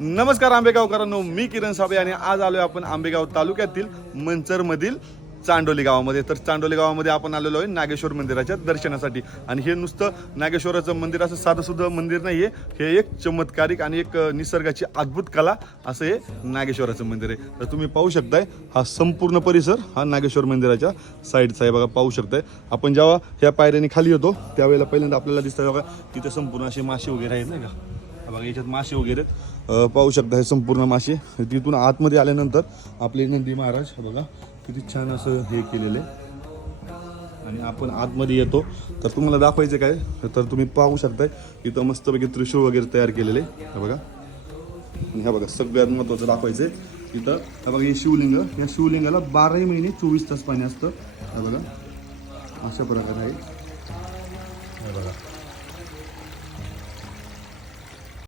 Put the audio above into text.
नमस्कार आंबेगावकरांनो, मी किरण साबळे आणि आज आलोय आपण आंबेगाव तालुक्यातील मंचरमधील चांडोली गावामध्ये. तर चांडोली गावामध्ये आपण आलेलो आहे नागेश्वर मंदिराच्या दर्शनासाठी. आणि हे नुसतं नागेश्वराचं मंदिर असं साधंसुद्धा मंदिर नाही आहे, हे एक चमत्कारिक आणि एक निसर्गाची अद्भुत कला असं हे नागेश्वराचं मंदिर आहे. तर तुम्ही पाहू शकताय हा संपूर्ण परिसर हा नागेश्वर मंदिराच्या साईडचा आहे बघा, पाहू शकताय. आपण जेव्हा ह्या पायऱ्याने खाली येतो त्यावेळेला पहिल्यांदा आपल्याला दिसतं बघा तिथे संपूर्ण असे मासे वगैरे आहेत नाही का, बघा याच्यात मासे वगैरे पाहू शकता. हे संपूर्ण मासे तिथून आतमध्ये आल्यानंतर आपले नंदी महाराज बघा किती छान असं हे केलेलं आहे. आणि आपण आतमध्ये येतो तर तुम्हाला दाखवायचं काय तर तुम्ही पाहू शकताय इथं मस्तपैकी त्रिशूळ वगैरे तयार केलेले हे बघा. आणि ह्या बघा सगळ्यात महत्त्वाचं दाखवायचं आहे इथं हे बघा, हे शिवलिंग, या शिवलिंगाला 12 महिने 24 तास पाणी असतं. हे बघा अशा प्रकारे आहे हे बघा.